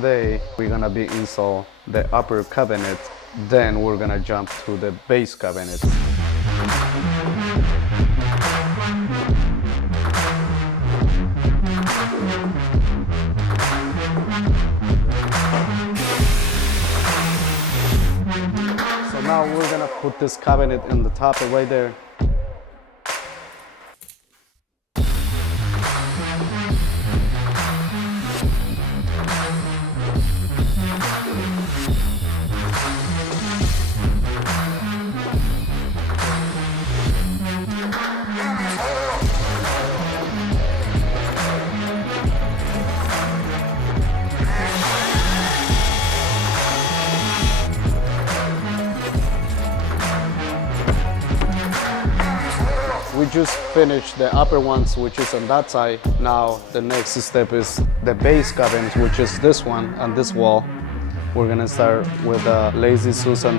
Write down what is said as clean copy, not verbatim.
today we're gonna be install the upper cabinet, then we're gonna jump to the base cabinet. So now we're gonna put this cabinet in the top right there. We just finished the upper ones, which is on that side. Now the next step is the base cabinet, which is this one and this wall. We're gonna start with the Lazy Susan.